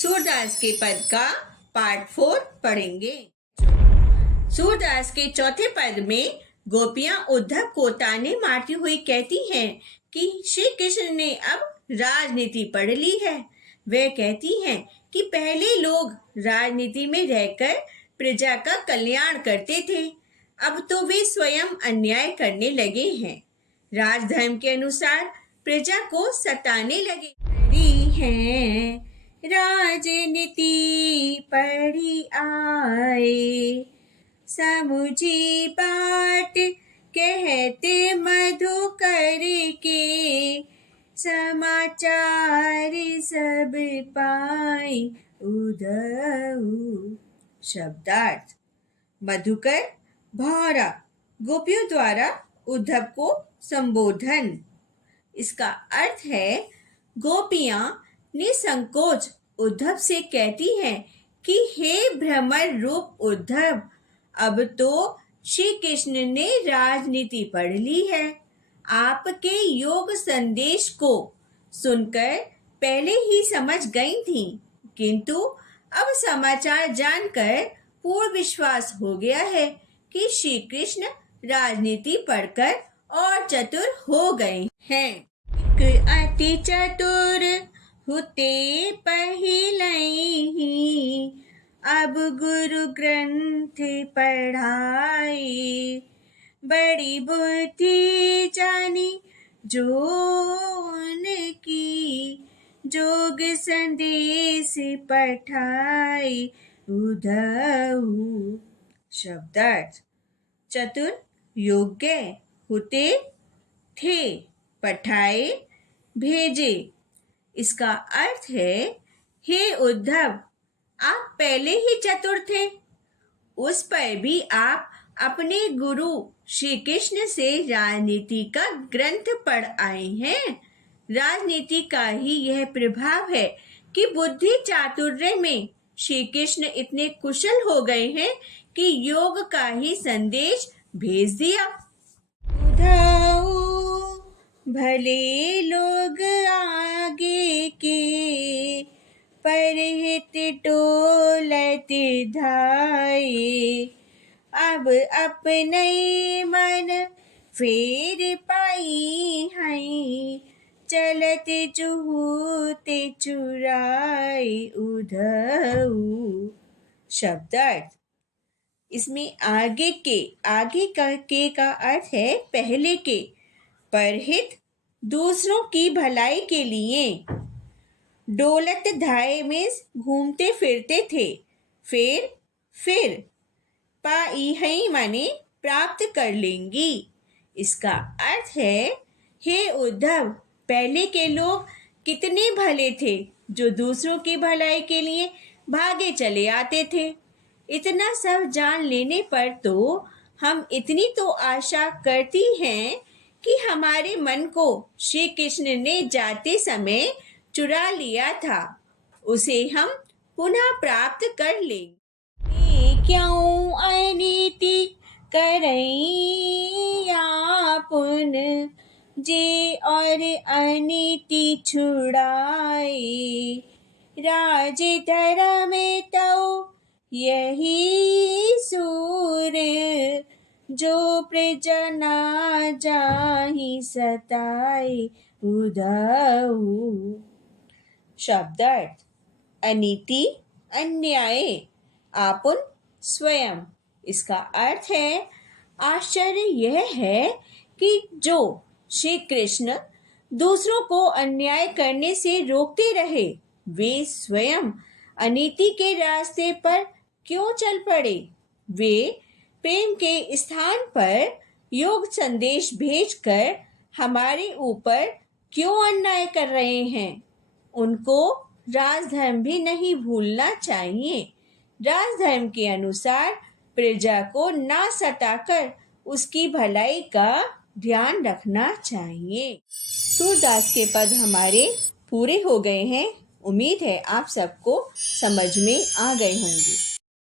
सूरदास के पद का पार्ट 4 पढ़ेंगे। सूरदास के चौथे पद में गोपियां उद्धव को ताने मारती हुई कहती हैं कि श्री कृष्ण ने अब राजनीति पढ़ ली है। वे कहती हैं कि पहले लोग राजनीति में रहकर प्रजा का कल्याण करते थे, अब तो वे स्वयं अन्याय करने लगे हैं। राजधर्म के अनुसार प्रजा को सताने लगे हैं। राजनीति पढ़ी आए, समुझी बात कहते मधुकर के, समाचार सब पाई उद्धव। शब्दार्थ। मधुकर भौरा, गोपियों द्वारा उद्धव को संबोधन। इसका अर्थ है गोपियां निसंकोच उद्धव से कहती हैं कि हे भ्रमर रूप उद्धव, अब तो श्री कृष्ण ने राजनीति पढ़ ली है। आपके योग संदेश को सुनकर पहले ही समझ गई थी, किंतु अब समाचार जानकर पूर्ण विश्वास हो गया है कि श्री कृष्ण राजनीति पढ़कर और चतुर हो गए हैं। अति चतुर हुते पहिलहि, अब गुरु ग्रंथ पढ़ाए, बड़ी बुद्धि जानी जोन की, जोग संदेश पठाए उद्धव। शब्दार्थ। चतुर योग्य, हुते थे, पठाए भेजे। इसका अर्थ है हे उद्धव, आप पहले ही चतुर थे, उस पर भी आप अपने गुरु श्री कृष्ण से राजनीति का ग्रंथ पढ़ आए हैं। राजनीति का ही यह प्रभाव है कि बुद्धि चातुर्य में श्री कृष्ण इतने कुशल हो गए हैं कि योग का ही संदेश भेज दिया। उद्धव भले लोग आगे के, परहित टोलत धाये, अब अपने मन फेर पाई हैं, चलत चूहते चुराए उद्धव। शब्दार्थ। इसमें आगे का अर्थ है पहले के, परहित दूसरों की भलाई के लिए, डोलत धाये में घूमते फिरते थे, फिर पाई है माने प्राप्त कर लेंगी। इसका अर्थ है हे उद्धव, पहले के लोग कितने भले थे जो दूसरों की भलाई के लिए भागे चले आते थे। इतना सब जान लेने पर तो हम इतनी तो आशा करती हैं कि हमारे मन को श्री कृष्ण ने जाते समय चुरा लिया था, उसे हम पुनः प्राप्त कर लेंगे। क्यों अनीति करई आपुन, जे और अनीति छुड़ाए, राज धर्म तो यही सूर, जो प्रजा ना जाहि सताए उद्धव। शब्दार्थ। अनीति अन्याय, आपुन स्वयं। इसका अर्थ है आश्चर्य यह है कि जो श्री कृष्ण दूसरों को अन्याय करने से रोकते रहे, वे स्वयं अनीति के रास्ते पर क्यों चल पड़े। वे प्रेम के स्थान पर योग संदेश भेजकर हमारे ऊपर क्यों अन्याय कर रहे हैं। उनको राजधर्म भी नहीं भूलना चाहिए। राजधर्म के अनुसार प्रजा को ना सताकर उसकी भलाई का ध्यान रखना चाहिए। सूरदास के पद हमारे पूरे हो गए हैं। उम्मीद है आप सबको समझ में आ गए होंगे।